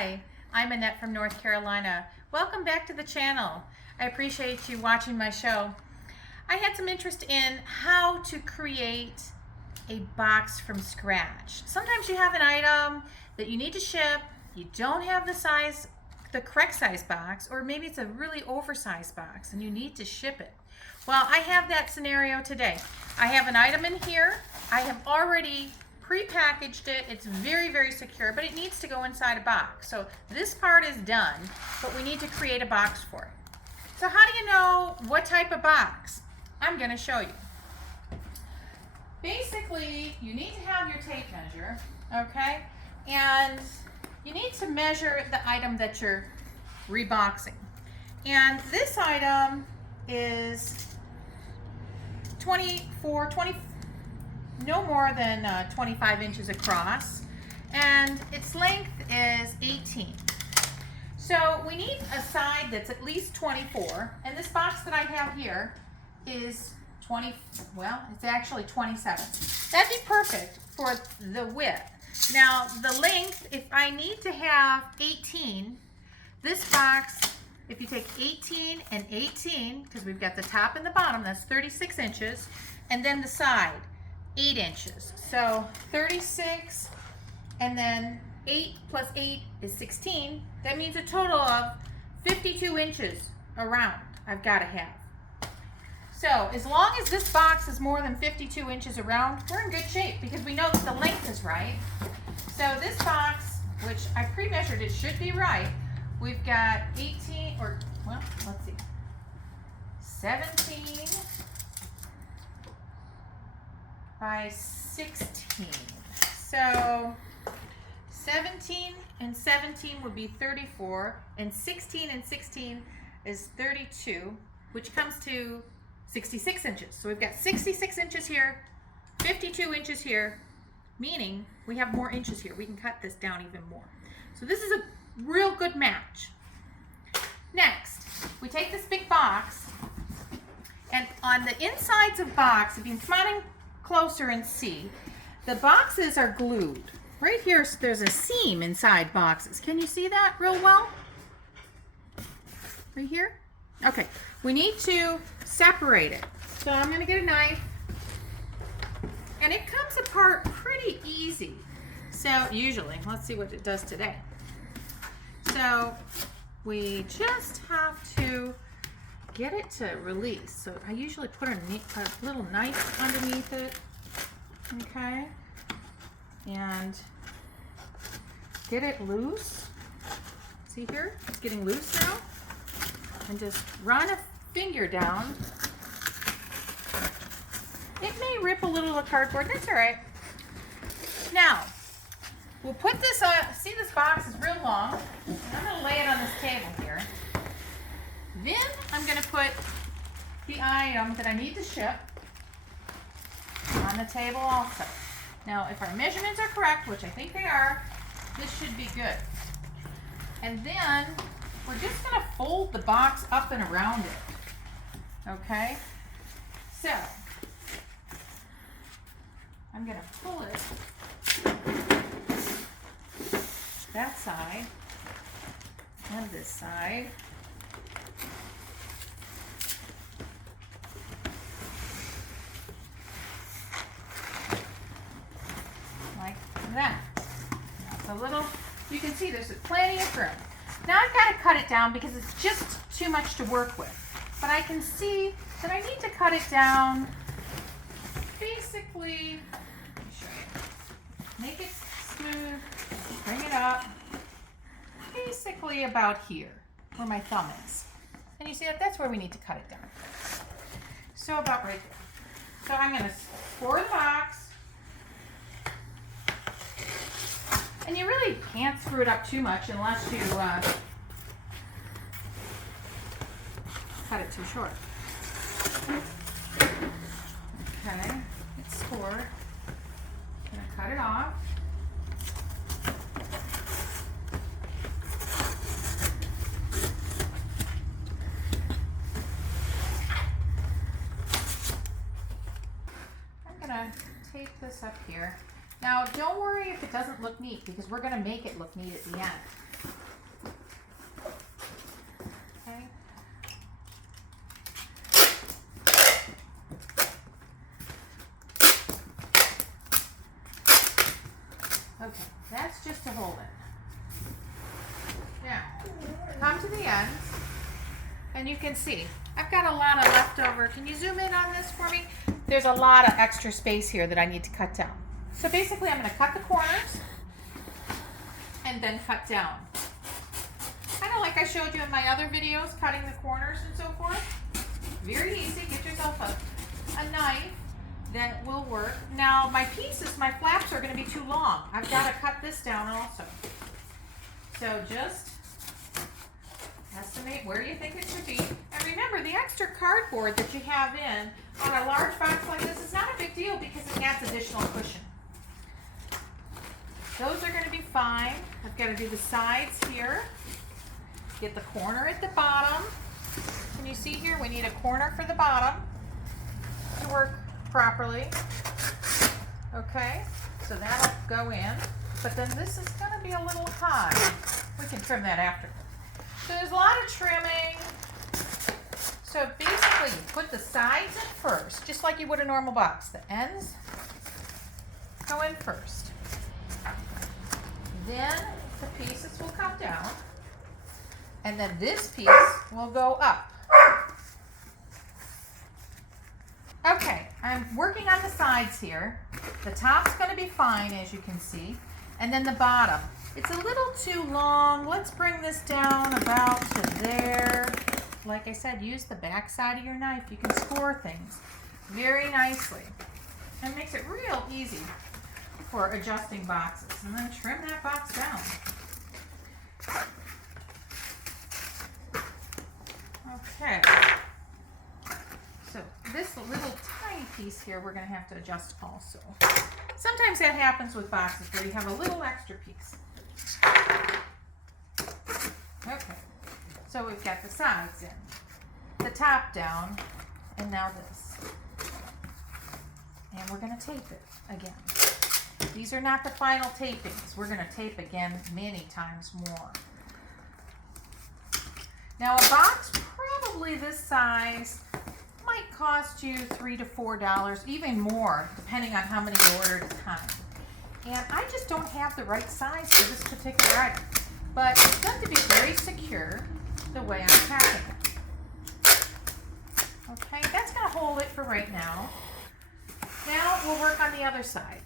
Hi, I'm Annette from North Carolina. Welcome back to the channel. I appreciate you watching my show. I had some interest in how to create a box from scratch. Sometimes you have an item that you need to ship, you don't have the correct size box, or maybe it's a really oversized box and you need to ship it. Well, I have that scenario today. I have an item in here. I have already pre-packaged it. It's very, very secure, but it needs to go inside a box. So this part is done, but we need to create a box for it. So how do you know what type of box? I'm going to show you. Basically, you need to have your tape measure, okay? And you need to measure the item that you're reboxing. And this item is no more than 25 inches across, and its length is 18. So we need a side that's at least 24, and this box that I have here is 20, well, it's actually 27. That'd be perfect for the width. Now the length, if I need to have 18, this box, if you take 18 and 18, because we've got the top and the bottom, that's 36 inches, and then the side, 8 inches. So 36, and then 8 plus 8 is 16. That means a total of 52 inches around I've got to have. So as long as this box is more than 52 inches around, we're in good shape because we know that the length is right. So this box, which I pre-measured, it should be right. We've got 18, or, well, let's see, 17 by 16. So 17 and 17 would be 34, and 16 and 16 is 32, which comes to 66 inches. So we've got 66 inches here, 52 inches here, meaning we have more inches here. We can cut this down even more. So this is a real good match. Next, we take this big box, and on the insides of box, if you come on in closer and see, the boxes are glued. Right here, there's a seam inside boxes. Can you see that real well? Right here? Okay, we need to separate it. So I'm going to get a knife, and it comes apart pretty easy. So usually, let's see what it does today. So we just have to get it to release. So I usually put a little knife underneath it, okay, and get it loose. See here, it's getting loose now. And just run a finger down. It may rip a little of the cardboard, that's all right. Now, we'll put this on, see this box is real long. I'm gonna lay it on this table here. Then I'm gonna put the item that I need to ship on the table also. Now, if our measurements are correct, which I think they are, this should be good. And then we're just gonna fold the box up and around it, okay? So, I'm gonna pull it that side and this side. Like that. Now it's a little, you can see there's plenty of room. Now I've got to cut it down because it's just too much to work with. But I can see that I need to cut it down basically, let me show you. Make it smooth, bring it up, basically about here, where my thumb is. And you see that that's where we need to cut it down. So about right there. So I'm going to score the box. And you really can't screw it up too much unless you cut it too short. Okay, it's scored. I'm going to cut it off. I'm going to tape this up here. Now, don't worry if it doesn't look neat, because we're going to make it look neat at the end. that's just to hold it. Now, come to the ends, and you can see, I've got a lot of leftover. Can you zoom in on this for me? There's a lot of extra space here that I need to cut down. So basically, I'm going to cut the corners and then cut down. Kind of like I showed you in my other videos, cutting the corners and so forth. Very easy. Get yourself a knife that will work. Now, my pieces, my flaps are going to be too long. I've got to cut this down also. So just estimate where you think it should be. And remember, the extra cardboard that you have in on a large box like this is not a big deal because it adds additional cushion. Those are going to be fine. I've got to do the sides here. Get the corner at the bottom. Can you see here? We need a corner for the bottom to work properly. Okay, so that'll go in. But then this is going to be a little high. We can trim that after. So there's a lot of trimming. So basically you put the sides in first, just like you would a normal box. The ends go in first. Then the pieces will come down. And then this piece will go up. Okay, I'm working on the sides here. The top's going to be fine, as you can see. And then the bottom. It's a little too long. Let's bring this down about to there. Like I said, use the back side of your knife. You can score things very nicely. And it makes it real easy for adjusting boxes. And then trim that box down. Okay. So this little tiny piece here we're going to have to adjust also. Sometimes that happens with boxes where you have a little extra piece. Okay, so we've got the sides in, the top down, and now this. And we're going to tape it again. These are not the final tapings. We're going to tape again many times more. Now a box probably this size might cost you $3 to $4, even more, depending on how many you order at a time. And I just don't have the right size for this particular item. But it's going to be very secure the way I'm packing it. Okay, that's going to hold it for right now. Now we'll work on the other side.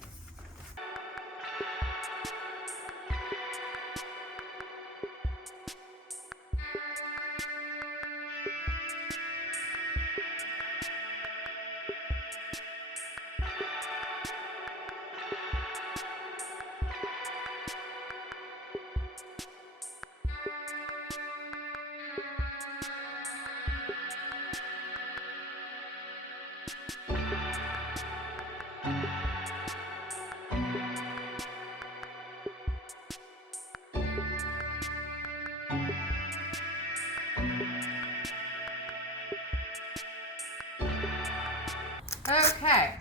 Okay,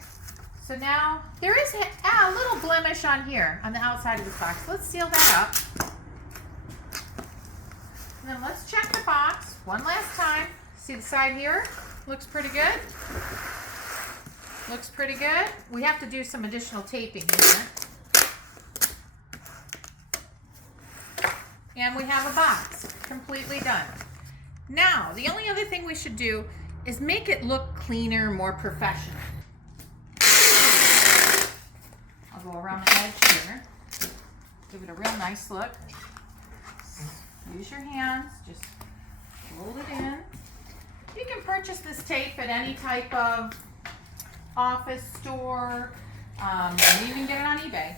so now there is a little blemish on here on the outside of this box. Let's seal that up. And then let's check the box one last time. See the side here? Looks pretty good. Looks pretty good. We have to do some additional taping here. And we have a box completely done. Now, the only other thing we should do is make it look cleaner, more professional. I'll go around the edge here. Give it a real nice look. Use your hands, just roll it in. You can purchase this tape at any type of office store. You even get it on eBay.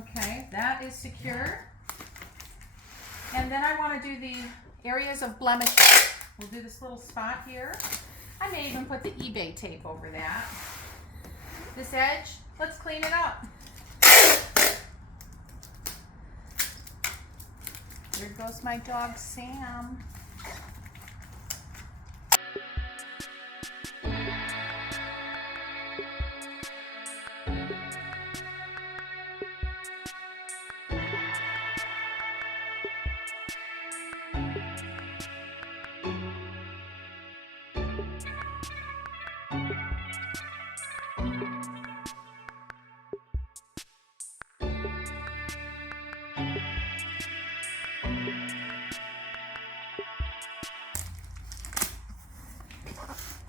Okay, that is secure. And then I want to do the areas of blemish. We'll do this little spot here. I may even put the eBay tape over that. This edge, let's clean it up. There goes my dog Sam.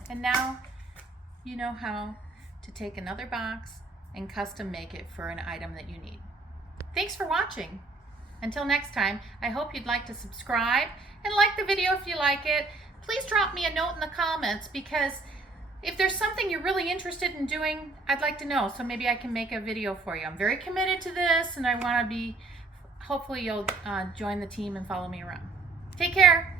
And now you know how to take another box and custom make it for an item that you need. Thanks for watching. Until next time, I hope you'd like to subscribe and like the video if you like it. Please drop me a note in the comments, because if there's something you're really interested in doing, I'd like to know, so maybe I can make a video for you. I'm very committed to this, and I want to be, hopefully you'll join the team and follow me around. Take care.